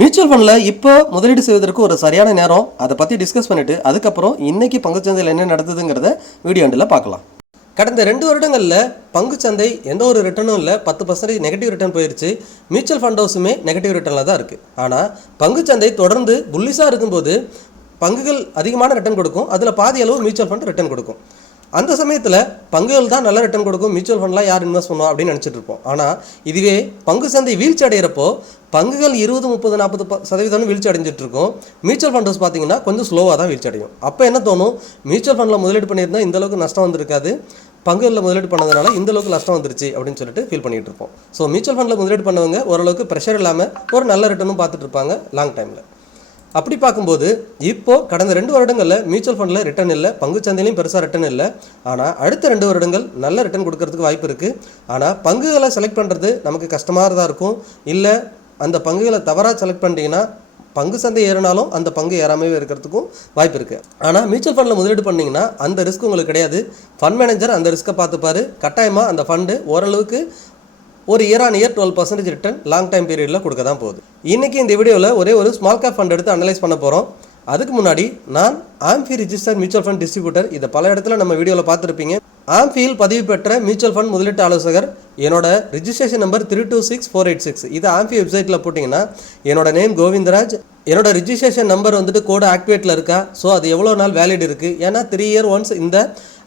Mutual ஃபண்டில் இப்போ முதலீடு செய்வதற்கு ஒரு சரியான நேரம் அதை பற்றி டிஸ்கஸ் பண்ணிவிட்டு அதுக்கப்புறம் இன்றைக்கி பங்குச்சந்தையில் என்ன நடந்ததுங்கிறத வீடியோ எண்டில் பார்க்கலாம். கடந்த 2 வருடங்களில் பங்குச்சந்தை எந்த ஒரு ரிட்டர்னும் இல்லை, 10% நெகட்டிவ் ரிட்டர்ன் போயிடுச்சு. மியூச்சுவல் ஃபண்ட் ஹவுஸுமே நெகட்டிவ் ரிட்டர்னில் தான் இருக்குது. ஆனால் பங்குச்சந்தை தொடர்ந்து புல்லிஷாக இருக்கும்போது பங்குகள் அதிகமான ரிட்டர்ன் கொடுக்கும், அதில் பாதி அளவு மியூச்சுவல் ஃபண்ட் ரிட்டர்ன் கொடுக்கும். அந்த சமயத்தில் பங்குகள் தான் நல்ல ரிட்டர்ன் கொடுக்கும், மியூச்சுவல் ஃபண்ட்லாம் யார் இன்வெஸ்ட் பண்ணுவோம் அப்படின்னு நினச்சிட்டு இருப்போம். ஆனால் இதுவே பங்கு சந்தை வீழ்ச்சி அடைகிறப்போ பங்குகள் 20, 30, 40% வீழ்ச்சி அடைஞ்சிட்டு இருக்கும். மியூச்சுவல் ஃபண்ட் ஹவுஸ் பார்த்தீங்கன்னா கொஞ்சம் ஸ்லோவாக தான் வீழ்ச்சி அடையும். அப்போ என்ன தோணும், மியூச்சுவல் ஃபண்டில் முதலீடு பண்ணியிருந்தால் இந்தளவுக்கு நஷ்டம் வந்திருக்காது, பங்குகளில் முதலீடு பண்ணதுனால இந்தளவுக்கு நஷ்டம் வந்துருச்சு அப்படின்னு சொல்லிட்டு ஃபீல் பண்ணிகிட்டு இருப்போம். ஸோ மியூச்சுவல் ஃபண்டில் முதலீடு பண்ணவங்க ஓரளவுக்கு ப்ரெஷர் இல்லாமல் ஒரு நல்ல ரிட்டர்னும் பார்த்துட்டு இருப்பாங்க லாங் டைமில். அப்படி பார்க்கும்போது இப்போது கடந்த 2 வருடங்களில் மியூச்சுவல் ஃபண்டில் ரிட்டர்ன் இல்லை, பங்குச்சந்தையிலையும் பெருசாக ரிட்டர்ன் இல்லை. ஆனால் அடுத்த 2 வருடங்கள் நல்ல ரிட்டர்ன் கொடுக்கறதுக்கு வாய்ப்பு இருக்குது. ஆனால் பங்குகளை செலக்ட் பண்ணுறது நமக்கு கஷ்டமாக தான் இருக்கும். இல்லை அந்த பங்குகளை தவறாக செலக்ட் பண்ணிட்டீங்கன்னா பங்கு சந்தை ஏறினாலும் அந்த பங்கு ஏறாமல் இருக்கிறதுக்கும் வாய்ப்பு இருக்குது. ஆனால் மியூச்சுவல் ஃபண்டில் முதலீடு பண்ணிங்கன்னா அந்த ரிஸ்க் உங்களுக்கு கிடையாது. ஃபண்ட் மேனேஜர் அந்த ரிஸ்க்கை பார்த்துப்பார். கட்டாயமாக அந்த ஃபண்டு ஓரளவுக்கு ஒரு year on year 12% return long time பீரியடில் கொடுக்க தான் போகுது. இன்றைக்கி இந்த வீடியோவில் ஒரே ஒரு ஸ்மால் கேப் ஃபண்ட் எடுத்து அனலைஸ் பண்ண போகிறோம். அதுக்கு முன்னாடி நான் AMFI register mutual fund distributor, இதை பல இடத்துல நம்ம வீடியோவில் பார்த்துருப்பீங்க. ஆம்ஃபியில் பதிவு பெற்ற மியூச்சுவல் ஃபண்ட் முதலீட்டு ஆலோசகர். என்னோட ரிஜிஸ்ட்ரேஷன் நம்பர் 326486. இது ஆம்ஃபி வெப்சைட்டில் போட்டிங்கன்னா என்னோட நேம் கோவிந்தராஜ். என்னோட ரிஜிஸ்ட்ரேஷன் நம்பர் வந்துட்டு கோடு ஆக்டிவேட்டில் இருக்கா, ஸோ அது எவ்வளோ நாள் வேலிட் இருக்குது, ஏன்னா 3 year ஒன்ஸ் இந்த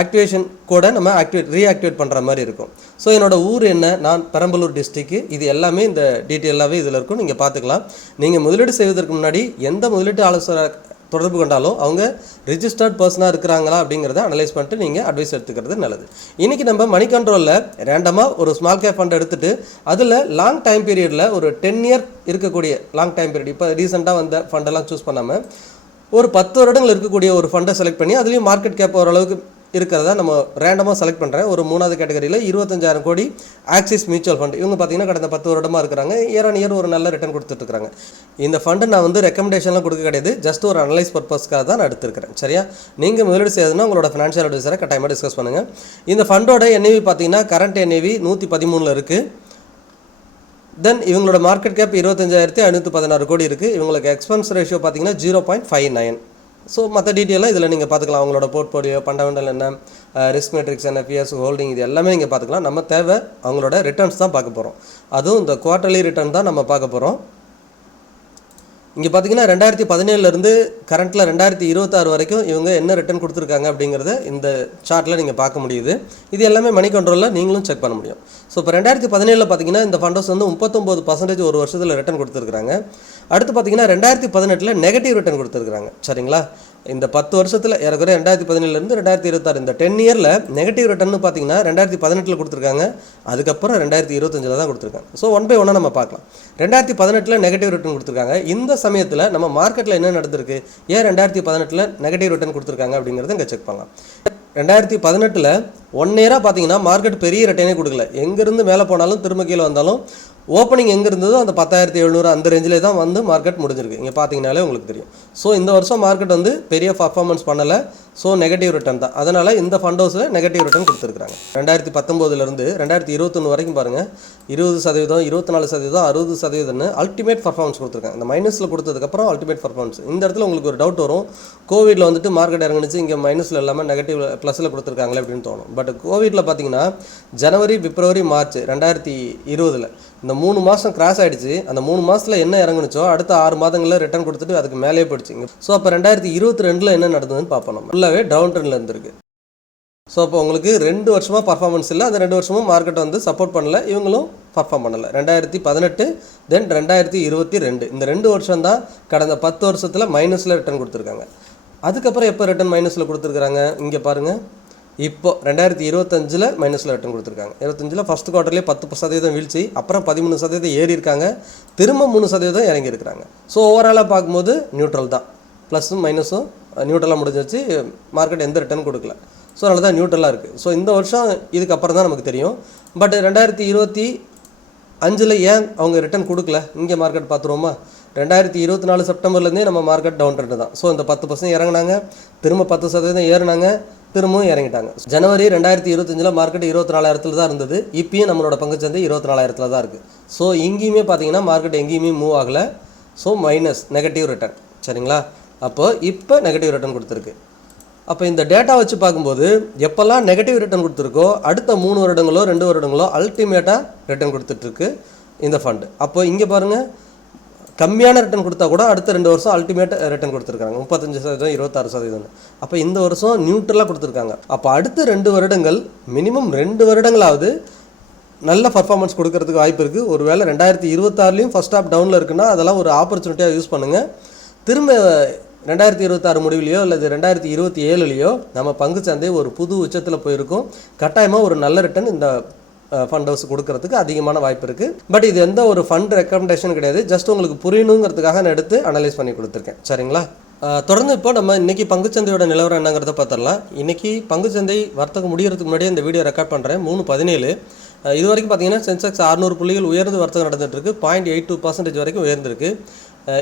ஆக்டிவேஷன் கோடை நம்ம ரீஆக்டிவேட் பண்ணுற மாதிரி இருக்கும். ஸோ என்னோட ஊர் என்ன, நான் பெரம்பலூர் டிஸ்ட்ரிக்ட், இது எல்லாமே இந்த டீட்டெயிலாகவே இதில் இருக்கும், நீங்கள் பார்த்துக்கலாம். நீங்கள் முதலீடு செய்வதற்கு முன்னாடி எந்த முதலீட்டு ஆலோசகரை தொடர்பு கொண்டாலும் அவங்க ரிஜிஸ்டர்ட் பர்சனாக இருக்கிறாங்களா அப்படிங்கிறத அனலைஸ் பண்ணிட்டு நீங்கள் அட்வைஸ் எடுத்துக்கிறது நல்லது. இன்றைக்கி நம்ம மணி கண்ட்ரோலில் ரேண்டமாக ஒரு ஸ்மால் கேப் ஃபண்ட் எடுத்துகிட்டு அதில் லாங் டைம் பீரியடில் ஒரு 10 year இருக்கக்கூடிய லாங் டைம் பீரியட், இப்போ ரீசெண்டாக வந்த ஃபண்டெல்லாம் சூஸ் பண்ணாமல் ஒரு 10 வருடங்கள் இருக்கக்கூடிய ஒரு ஃபண்டை செலக்ட் பண்ணி அதுலேயும் மார்க்கெட் கேப் ஓரளவுக்கு இருக்கிறதா நம்ம ரேண்டமாக செலக்ட் பண்ணுறேன். ஒரு 3வது கேட்டகரியில் 25,000 கோடி ஆக்சிஸ் மியூச்சுவல் ஃபண்ட். இவங்க பார்த்தீங்கன்னா கடந்த 10 வருடமாக இருக்கிறாங்க, இயர் ஆன் இயர் ஒரு நல்ல ரிட்டர்ன் கொடுத்துட்ருக்காங்க. இந்த ஃபண்டு நான் வந்து ரெக்கமெண்டேஷன்லாம் கொடுக்க கிடையாது, ஜஸ்ட் ஒரு அனலைஸ் பர்பஸ்க்காக தான் நான் எடுத்துருக்கிறேன். சரியா, நீங்கள் முதலீடு செய்யறதுன்னா உங்களோட ஃபினான்ஷியல் அட்வைசரை கட்டாயமாக டிஸ்கஸ் பண்ணுங்கள். இந்த ஃபண்டோட NAV பார்த்தீங்கன்னா கரண்ட் NAV 113 இருக்குது. தென் இவங்களோட மார்க்கெட் கேப் 25,516 கோடி இருக்குது. இவங்களுக்கு எக்ஸ்பென்ஸ் ரேஷியோ பார்த்தீங்கன்னா 0.59. ஸோ மற்ற டீட்டெயிலாக இதில் நீங்கள் பார்த்துக்கலாம். அவங்களோட போர்ட்ஃபோலியோ, ஃபண்டமெண்டல் என்ன, ரிஸ்க் மெட்ரிக்ஸ் என்ன, பிஎஸ் ஹோல்டிங், இது எல்லாமே நீங்கள் பார்த்துக்கலாம். நம்ம தேவை அவங்களோட ரிட்டர்ன்ஸ் தான் பார்க்க போகிறோம். அதுவும் இந்த குவார்ட்டர்லி ரிட்டர்ன் தான் நம்ம பார்க்க போகிறோம். இங்கே பார்த்தீங்கன்னா 2017 கரண்ட்டில் 2026 வரைக்கும் இவங்க என்ன ரிட்டர்ன் கொடுத்துருக்காங்க அப்படிங்கிறத இந்த சார்ட்டில் நீங்கள் பார்க்க முடியுது. இது எல்லாமே மணி கண்ட்ரோலில் நீங்களும் செக் பண்ண முடியும். ஸோ இப்போ 2017 பார்த்தீங்கன்னா இந்த ஃபண்டஸ் வந்து 39% ஒரு வருஷத்தில் ரிட்டர்ன் கொடுத்துருக்காங்க. அடுத்து பார்த்தீங்கன்னா 2018 நெகட்டிவ் ரிட்டர்ன் கொடுத்துருக்காங்க. சரிங்களா, இந்த 10 வருஷத்தில் ஏறக்குறைய 2017 2026 இந்த 10 yearல நெகட்டிவ் ரிட்டர்னு பார்த்தீங்கன்னா 2018 கொடுத்துருக்காங்க. அதுக்கப்புறம் 2025 தான் கொடுத்துருக்காங்க. ஸோ 1 by 1 நம்ம பார்க்கலாம். 2018 நெகட்டிவ் ரிட்டர்ன் கொடுத்துருக்காங்க. இந்த சமயத்தில் நம்ம மார்க்கெட்டில் என்ன நடந்திருக்கு, ஏன் 2018 நெகட்டிவ் ரிட்டர்ன் கொடுத்துருக்காங்க அப்படிங்கிறத இங்கே செக் பண்ணலாம். 2018 1 year பார்த்தீங்கன்னா மார்க்கெட் பெரிய ரிட்டர்னே கொடுக்கல. எங்கேருந்து மேலே போனாலும் திரும்ப கீழே வந்தாலும் ஓப்பனிங் எங்கே இருந்ததோ அந்த 10,700 அந்த ரேஞ்சிலே தான் வந்து மார்க்கெட் முடிஞ்சிருக்கு. இங்கே பார்த்தீங்கனாலே உங்களுக்கு தெரியும். ஸோ இந்த வருஷம் மார்க்கெட் வந்து பெரிய பர்ஃபார்மன்ஸ் பண்ணலை, ஸோ நெகட்டிவ் ரிட்டர்ன் தான். அதனால் இந்த ஃபண்ட் ஹவுஸில் நெகட்டிவ் ரிட்டர்ன் கொடுத்துருக்காங்க. 2019 2021 வரைக்கும் பாருங்கள், 20%, 24%, 60% அல்டிமேட் பர்ஃபார்மன்ஸ் கொடுத்துருக்காங்க. இந்த மைனஸில் கொடுத்ததுக்கப்புறம் அல்டிமேட் பர்ஃபார்மன்ஸ். இந்த இடத்துல உங்களுக்கு ஒரு டவுட் வரும், கோவிடில் வந்துட்டு மார்க்கெட் இறங்குனுச்சு, இங்கே மைனஸில் இல்லாமல் நெகட்டிவ் ப்ளஸில் கொடுத்துருக்காங்களே அப்படின்னு தோணும். பட் கோவிடில் பார்த்தீங்கன்னா ஜனவரி, பிப்ரவரி, மார்ச் 2020 இந்த 3 மாதம் கிராஸ் ஆகிடுச்சு. அந்த 3 மாதத்தில் என்ன இறங்குனுச்சோ அடுத்த 6 மாதங்களில் ரிட்டர்ன் கொடுத்துட்டு அதுக்கு மேலே போயிடுச்சுங்க. ஸோ அப்போ 2022 என்ன நடந்ததுன்னு பார்ப்போம். நம்ம ஃபுல்லாகவே டவுன் ட்ரெண்டில் இருந்திருக்கு. ஸோ அப்போ உங்களுக்கு 2 வருஷமாக பர்ஃபார்மன்ஸ் இல்லை. அந்த 2 வருஷமும் மார்க்கெட் வந்து சப்போர்ட் பண்ணலை, இவங்களும் பர்ஃபார்ம் பண்ணலை. 2018 தென் 2022 இந்த 2 வருஷம் தான் கடந்த 10 வருஷத்தில் மைனஸில் ரிட்டர்ன் கொடுத்துருக்காங்க. அதுக்கப்புறம் எப்போ ரிட்டர்ன் மைனஸில் கொடுத்துருக்குறாங்க இங்கே பாருங்கள். இப்போ 2025 மைனஸில் ரிட்டர்ன் கொடுத்துருக்காங்க. 25 ஃபஸ்ட் குவார்ட்டர்லேயே 10% வீழ்ச்சி, அப்புறம் 13% ஏறி இருக்காங்க, திரும்ப 3% இறங்கியிருக்கிறாங்க. ஸோ ஓவராலாக பார்க்கும்போது நியூட்ரல் தான், ப்ளஸும் மைனஸும் நியூட்ரலாக முடிஞ்சிச்சு. மார்க்கெட் எந்த ரிட்டர்ன் கொடுக்கல, ஸோ அதனால தான் நியூட்ரலாக இருக்குது. ஸோ இந்த வருஷம் இதுக்கப்புறம் தான் நமக்கு தெரியும். பட் 2025 ஏன் அவங்க ரிட்டர்ன் கொடுக்கல, இங்கே மார்க்கெட் பார்த்துருவோமா. 2024 செப்டம்பர்லேருந்தே நம்ம மார்க்கெட் டவுன் ட்ரெண்ட் தான். ஸோ இந்த 10% இறங்கினாங்க, திரும்ப 10% ஏறினாங்க, திரும்பவும் இறங்கிட்டாங்க. ஜனவரி 2025 மார்க்கெட் 24,000 தான் இருந்தது. இப்பயும் நம்மளோட பங்குச்சந்தை 24,000 தான் இருக்குது. ஸோ இங்கேயுமே பார்த்தீங்கன்னா மார்க்கெட் எங்கேயுமே மூவ் ஆகலை. So minus negative return. சரிங்களா? அப்போ இப்போ நெகட்டிவ் ரிட்டர்ன் கொடுத்துருக்கு. அப்போ இந்த டேட்டா வச்சு பார்க்கும்போது எப்போல்லாம் நெகட்டிவ் ரிட்டர்ன் கொடுத்துருக்கோ அடுத்த 3 வருடங்களோ 2 வருடங்களோ அல்டிமேட்டாக ரிட்டர்ன் கொடுத்துட்ருக்கு இந்த ஃபண்டு. அப்போ இங்கே பாருங்கள், கம்மியான ரிட்டர்ன் கொடுத்தா கூட அடுத்த 2 வருஷம் அல்டிமேட் ரிட்டர்ன் கொடுத்துருக்காங்க 35%, 26%. அப்போ இந்த வருஷம் நியூட்ரலாக கொடுத்துருக்காங்க. அப்போ அடுத்த 2 வருடங்கள் மினிமம் 2 வருடங்களாவது நல்ல பர்ஃபார்மன்ஸ் கொடுக்கறதுக்கு வாய்ப்பு இருக்குது. ஒரு வேளை 2026லேயும் ஃபஸ்ட் ஹாஃப் டவுனில் இருக்குன்னா அதெல்லாம் ஒரு ஆப்பர்ச்சுனிட்டியாக யூஸ் பண்ணுங்கள். திரும்ப 2026 முடிவுலையோ அல்லது 2027லையோ நம்ம பங்குச்சந்தை ஒரு புது உச்சத்தில் போயிருக்கும். கட்டாயமாக ஒரு நல்ல ரிட்டர்ன் இந்த ஃபண்ட் ஹவுஸ் கொடுக்கறதுக்கு அதிகமான வாய்ப்பு இருக்குது. பட் இது எந்த ஒரு ஃபண்ட் ரெக்கமெண்டேஷன் கிடையாது, ஜஸ்ட் உங்களுக்கு புரியணுங்கிறதுக்காக நான் எடுத்து அனலைஸ் பண்ணி கொடுத்துருக்கேன். சரிங்களா? தொடர்ந்து இப்போ நம்ம இன்றைக்கி பங்குச்சந்தையோட நிலவரம் என்னங்கிறத பார்த்துடலாம். இன்றைக்கி பங்குச்சந்தை வர்த்தகம் முடிகிறதுக்கு முன்னாடியே இந்த வீடியோ ரெக்கார்ட் பண்ணுறேன். 3:17 இது வரைக்கும் பார்த்தீங்கன்னா சென்செக்ஸ் 600 புள்ளிகள் உயர்ந்து வர்த்தகம் நடந்துகிட்ருக்கு. 0.82% வரைக்கும் உயர்ந்திருக்கு.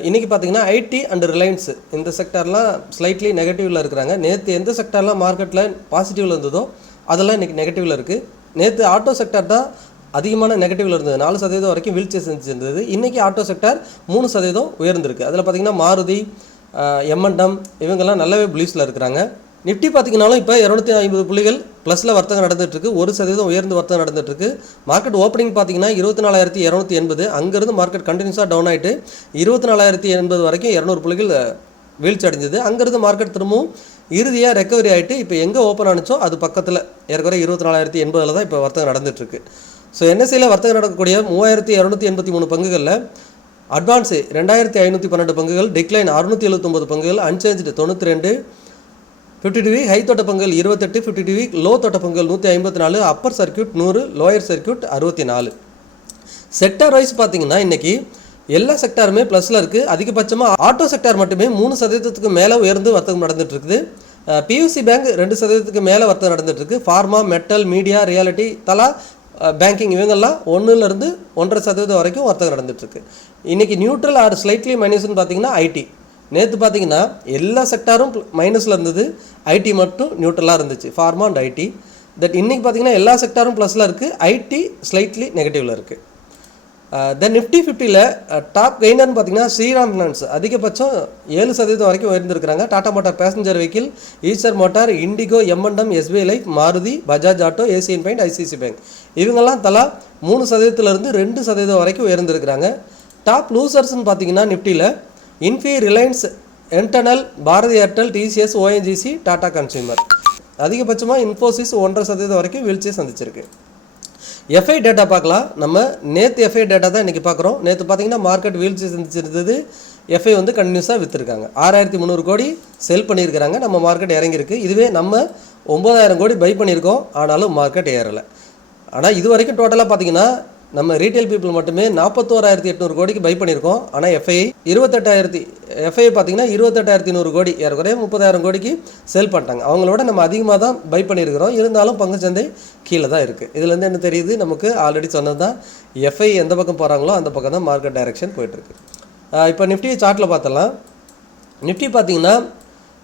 இன்றைக்கி பார்த்தீங்கன்னா ஐடி அண்ட் ரிலையன்ஸ் இந்த செக்டார்லாம் ஸ்லைட்லி நெகட்டிவில் இருக்கிறாங்க. நேற்று எந்த செக்டார்லாம் மார்க்கெட்டில் பாசிட்டிவில் இருந்ததோ அதெல்லாம் இன்றைக்கி நெகட்டிவில் இருக்குது. நேற்று ஆட்டோ செக்டார் தான் அதிகமான நெகட்டிவில் இருந்தது, 4% வரைக்கும் வீழ்ச்சி செஞ்சுருந்தது. இன்றைக்கி ஆட்டோ செக்டார் 3% உயர்ந்திருக்கு. அதில் பார்த்திங்கன்னா மாருதி, எம்என்டம் இவங்கெல்லாம் நல்லாவே புலிஸில் இருக்கிறாங்க. நிஃப்டி பார்த்திங்கனாலும் இப்போ 250 புள்ளிகள் ப்ளஸில் வர்த்தகம் நடந்துகிட்ருக்கு. 1% உயர்ந்து வர்த்தகம் நடந்துகிட்ருக்கு. மார்க்கெட் ஓப்பனிங் பார்த்திங்கன்னா 24,280. அங்கேருந்து மார்க்கெட் கண்டினியூஸாக டவுன் ஆகிட்டு 24,080 வரைக்கும் 200 புள்ளிகள் வீழ்ச்சி அடைஞ்சது. அங்கேருந்து மார்க்கெட் திரும்பவும் இறுதியாக ரெக்கவரி ஆகிட்டு இப்போ எங்கே ஓப்பன் ஆனிச்சோ அது பக்கத்தில் ஏற்கனவே 24,080 தான் இப்போ வர்த்தகம் நடந்துகிட்ருக்கு. ஸோ என்எஸ்சியில் வர்த்தகம் நடக்கக்கூடிய 3,283 பங்குகளில் அட்வான்ஸு 2,512 பங்குகள், டிக்ளைன் 679 பங்குகள், அன்சேஞ்சு 92, 50 டிவி ஹை தொட்ட பங்குகள் 28, 50 டிவி லோ தொட்ட பங்குகள் 154, upper circuit 100, lower circuit 64. Sector wise பார்த்தீங்கன்னா இன்றைக்கி எல்லா செக்டாருமே ப்ளஸில் இருக்குது. அதிகபட்சமாக ஆட்டோ செக்டார் மட்டுமே 3% மேலே உயர்ந்து வர்த்தகம் நடந்துகிட்ருக்குது. பியூசி பேங்க் 2% மேலே வர்த்தகம் நடந்துகிட்ருக்கு. ஃபார்மா, மெட்டல், மீடியா, ரியாலிட்டி, தலா, பேங்கிங் இவங்கெல்லாம் 1லேருந்து 1.5% வரைக்கும் வர்த்தகம் நடந்துகிட்ருக்கு. இன்றைக்கி நியூட்ரல் ஆர் ஸ்லைட்லி மைனஸ்ன்னு பார்த்தீங்கன்னா ஐடி. நேற்று பார்த்தீங்கன்னா எல்லா செக்டாரும் மைனஸில் இருந்தது, ஐடி மட்டும் நியூட்ரலாக இருந்துச்சு, ஃபார்மா அண்ட் ஐடி. தட் இன்றைக்கி பார்த்தீங்கன்னா எல்லா செக்டாரும் ப்ளஸில் இருக்குது, ஐடி ஸ்லைட்லி நெகட்டிவில் இருக்குது. தென் நிஃப்டி 50ல் டாப் கெய்னர்னு பார்த்தீங்கன்னா ஸ்ரீராம் ஃபினான்ஸ் அதிகபட்சம் 7% வரைக்கும் உயர்ந்திருக்கிறாங்க. டாடா மோட்டார் பேசஞ்சர் வெஹிக்கிள், ஈஸ்டர் மோட்டார், இண்டிகோ, எம்என்டம், SBI life, Maruti, Bajaj auto, Asian paint, ICICI bank இவங்கெல்லாம் தலா 3%லேருந்து 2% வரைக்கும் உயர்ந்திருக்கிறாங்க. டாப் லூசர்ஸ்ன்னு பார்த்தீங்கன்னா நிஃப்டியில் Infy, Reliance, Eternal, Bharti Airtel, TCS, ONGC, Tata consumer. அதிகபட்சமாக இன்ஃபோசிஸ் 1.5% வரைக்கும் வீழ்ச்சியை சந்திச்சிருக்கு. எஃப்ஐ டேட்டா பார்க்கலாம். நம்ம நேற்று எஃப்ஐ டேட்டா தான் இன்றைக்கி பார்க்குறோம். நேற்று பார்த்தீங்கன்னா மார்க்கெட் வீழ்ச்சி சந்திச்சிருந்தது. எஃப்ஐ வந்து கண்டினியூஸாக விற்றுருக்காங்க. 6,300 கோடி செல் பண்ணியிருக்கிறாங்க. நம்ம மார்க்கெட் இறங்கியிருக்கு. இதுவே நம்ம 9,000 கோடி பை பண்ணியிருக்கோம், ஆனாலும் மார்க்கெட் ஏறலை. ஆனால் இது வரைக்கும் டோட்டலாக பார்த்தீங்கன்னா நம்ம ரீட்டைல் பீப்புள் மட்டுமே 41,800 கோடிக்கு பை பண்ணியிருக்கோம். ஆனால் எஃப்ஐ 28,000 எஃப்ஐ பார்த்தீங்கன்னா 28,100 கோடி ஏறக்குறைய 30,000 கோடிக்கு சேல் பண்ணிட்டாங்க. அவங்களோட நம்ம அதிகமாக தான் பை பண்ணியிருக்கிறோம். இருந்தாலும் பங்குச்சந்தை கீழே தான் இருக்குது. இதுலேருந்து என்ன தெரியுது, நமக்கு ஆல்ரெடி சொன்னது தான், எஃப்ஐ எந்த பக்கம் போகிறாங்களோ அந்த பக்கம் தான் மார்க்கெட் டைரெக்ஷன் போயிட்டுருக்கு. இப்போ நிஃப்டி சார்ட்டில் பார்த்தலாம். நிஃப்டி பார்த்தீங்கன்னா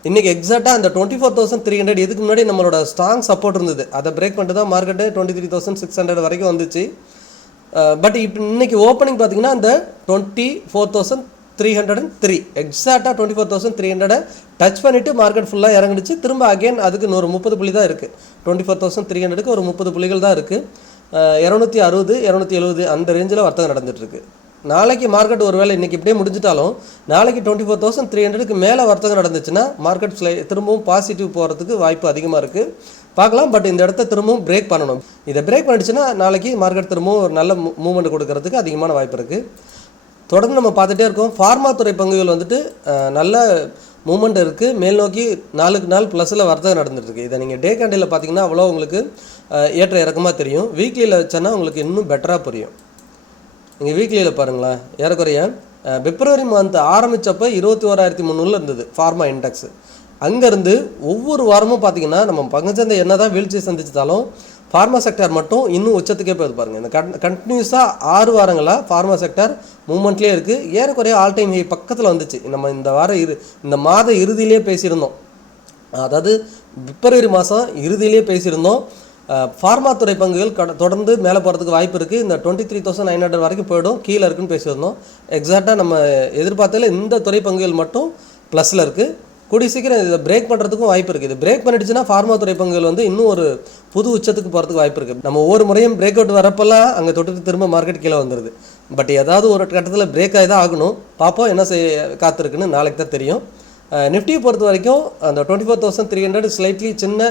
இன்றைக்கி எக்ஸாக்டாக அந்த 24,300 இதுக்கு முன்னாடி நம்மளோட ஸ்ட்ராங் சப்போர்ட் இருந்தது. அதை பிரேக் பண்ணிட்டு தான் மார்க்கெட்டு 23,600 வரைக்கும் வந்துச்சு. பட் இப்போ இன்றைக்கி ஓப்பனிங் பார்த்தீங்கன்னா அந்த 24,303 எக்ஸாக்டாக 24,300 டச் பண்ணிவிட்டு மார்க்கெட் ஃபுல்லாக இறங்கிடுச்சு. திரும்ப அகெயின் அதுக்கு ஒரு 30 புள்ளி தான் இருக்குது. 24,300க்கு ஒரு 30 புள்ளிகள் தான் இருக்குது. 260, 270 அந்த ரேஞ்சில் வர்த்தகம் நடந்துகிட்ருக்கு. நாளைக்கு மார்க்கெட் ஒரு வேளை இன்றைக்கி இப்படியே முடிஞ்சிட்டாலும் நாளைக்கு 24,300க்கு மேலே வர்த்தகம் நடந்துச்சுன்னா மார்க்கெட் திரும்பவும் பாசிட்டிவ் போகிறதுக்கு வாய்ப்பு அதிகமாக இருக்குது. பார்க்கலாம். பட் இந்த இடத்த திரும்பவும் பிரேக் பண்ணணும். இதை பிரேக் பண்ணிடுச்சுன்னா நாளைக்கு மார்க்கெட் திரும்பவும் ஒரு நல்ல மூவ்மெண்ட் கொடுக்கறதுக்கு அதிகமான வாய்ப்பு இருக்குது. தொடர்ந்து நம்ம பார்த்துட்டே இருக்கோம். ஃபார்மா துறை பங்குகள் வந்துட்டு நல்ல மூவ்மெண்ட் இருக்குது. மேல் நோக்கி நாளுக்கு நாள் ப்ளஸில் வர்த்தகம் நடந்துகிட்ருக்கு. இதை நீங்கள் டே கேண்டில் பார்த்தீங்கன்னா அவ்வளோ உங்களுக்கு ஏற்ற இறக்கமாக தெரியும். வீக்லியில் வச்சோன்னா உங்களுக்கு இன்னும் பெட்டராக புரியும். நீங்கள் வீக்லியில் பாருங்களேன், ஏறக்குறைய பிப்ரவரி மந்த் ஆரம்பித்தப்போ 21,300 இருந்தது ஃபார்மா இண்டெக்ஸு. அங்கேருந்து ஒவ்வொரு வாரமும் பார்த்திங்கன்னா நம்ம பங்குச்சந்தை என்ன தான் வீழ்ச்சி சந்திச்சிட்டாலும் ஃபார்மா செக்டார் மட்டும் இன்னும் உச்சத்துக்கே போய் பாருங்கள். இந்த கண்டினியூஸாக 6 வாரங்களாக ஃபார்மா செக்டார் மூவ்மெண்ட்லேயே இருக்குது. ஏறக்குறைய ஆல் டைம் ஹை பக்கத்தில் வந்துச்சு. நம்ம இந்த மாத இறுதியிலே பேசியிருந்தோம். அதாவது பிப்ரவரி மாதம் இறுதியிலே பேசியிருந்தோம். ஃபார்மா துறை பங்குகள் தொடர்ந்து மேலே போகிறதுக்கு வாய்ப்பு இருக்குது. இந்த 23,900 வரைக்கும் போய்டும், கீழே இருக்குன்னு பேசியிருந்தோம். எக்ஸாக்டாக நம்ம எதிர்பார்த்ததில் இந்த துறை பங்குகள் மட்டும் ப்ளஸில் இருக்குது. கூடிய சீக்கிரம் இதை பிரேக் பண்ணுறதுக்கும் வாய்ப்பு இருக்குது. இது பிரேக் பண்ணிடுச்சுன்னா ஃபார்மா துறை பங்குகள் வந்து இன்னும் ஒரு புது உச்சத்துக்கு போகிறதுக்கு வாய்ப்பு இருக்குது. நம்ம ஒவ்வொரு முறையும் பிரேக் அவுட் வரப்பெல்லாம் அங்கே தொட்டு திரும்ப மார்க்கெட் கீழே வந்துடுது. பட் ஏதாவது ஒரு கட்டத்தில் பிரேக் ஆகி தான் ஆகணும். பார்ப்போம் என்ன காத்திருக்குன்னு நாளைக்கு தான் தெரியும். நிஃப்டியை பொறுத்த வரைக்கும் அந்த 24,300 ஸ்லைட்லி சின்ன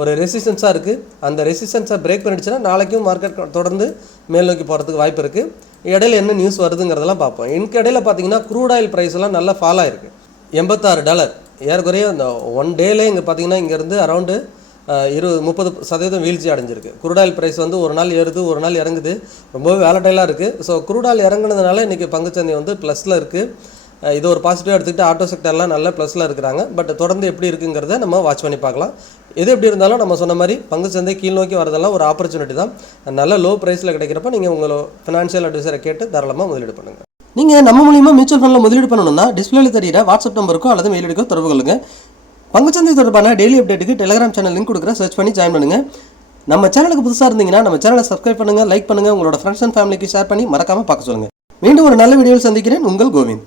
ஒரு ரெசிஸ்டன்ஸாக இருக்குது. அந்த ரெசிஸ்டன்ஸை பிரேக் பண்ணிடுச்சுன்னா நாளைக்கும் மார்க்கெட் தொடர்ந்து மேல் நோக்கி போகிறதுக்கு வாய்ப்பு இருக்குது. இடையில என்ன நியூஸ் வருதுங்கிறதெல்லாம் பார்ப்போம். எனக்கு இடையில பார்த்தீங்கன்னா க்ரூட் ஆயில் ப்ரைஸ் எல்லாம் நல்லா ஃபால் ஆகிருக்கு. $86 ஏறக்குறைய அந்த ஒன் டேலே இங்கே பார்த்தீங்கன்னா இங்கேருந்து அரௌண்டு 20-30% வீழ்ச்சி அடைஞ்சிருக்கு. க்ரூட் ஆயில் ப்ரைஸ் வந்து ஒரு நாள் ஏறுது, ஒரு நாள் இறங்குது, ரொம்பவே வேலட்டைலாக இருக்குது. ஸோ க்ரூட் ஆயில் இறங்குனதுனால இன்றைக்கி பங்குச்சந்தை வந்து ப்ளஸில் இருக்குது. இது ஒரு பாசிட்டிவாக எடுத்துக்கிட்டு ஆட்டோ செக்டர்லாம் நல்ல ப்ளஸில் இருக்கிறாங்க. பட் தொடர்ந்து எப்படி இருக்குங்கிறத நம்ம வாட்ச் பண்ணி பார்க்கலாம். எது எப்படி இருந்தாலும் நம்ம சொன்ன மாதிரி பங்குச்சந்தை கீழ் நோக்கி வரதெல்லாம் ஒரு ஆப்பர்ச்சுனிட்டி தான். நல்ல லோ ப்ரைஸில் கிடைக்கிறப்ப நீங்கள் உங்களோட ஃபினான்ஷியல் அட்வைசரை கேட்டு தாராளமாக முதலீடு பண்ணுங்கள். நீங்கள் நம்ம மூலியமாக மியூச்சுவல் ஃபண்டில் முதலீடு பண்ணணும்னா டிஸ்பிளேல தெரியிற வாட்ஸ்அப் நம்பருக்கோ அல்லது மெயில் ஐடிக்கோ தொடர்பு கொள்ளுங்கள். பங்குச்சந்தை தொடர்பான டெய்லி அப்டேட்டுக்கு டெலிகிராம் சேனல் லிங்க் கொடுக்குற சர்ச் பண்ணி ஜாயின் பண்ணுங்கள். நம்ம சேனலுக்கு புதுசாக இருந்தீங்கன்னா நம்ம சேனலை சப்ஸ்கிரைப் பண்ணுங்கள், லைக் பண்ணுங்கள், உங்களோட ஃப்ரெண்ட்ஸ் அண்ட் ஃபேமிலிக்கு ஷேர் பண்ணி மறக்காமல் பார்க்க சொல்லுங்கள். மீண்டும் ஒரு நல்ல வீடியோவில் சந்திக்கிறேன். உங்கள் கோவிந்த்.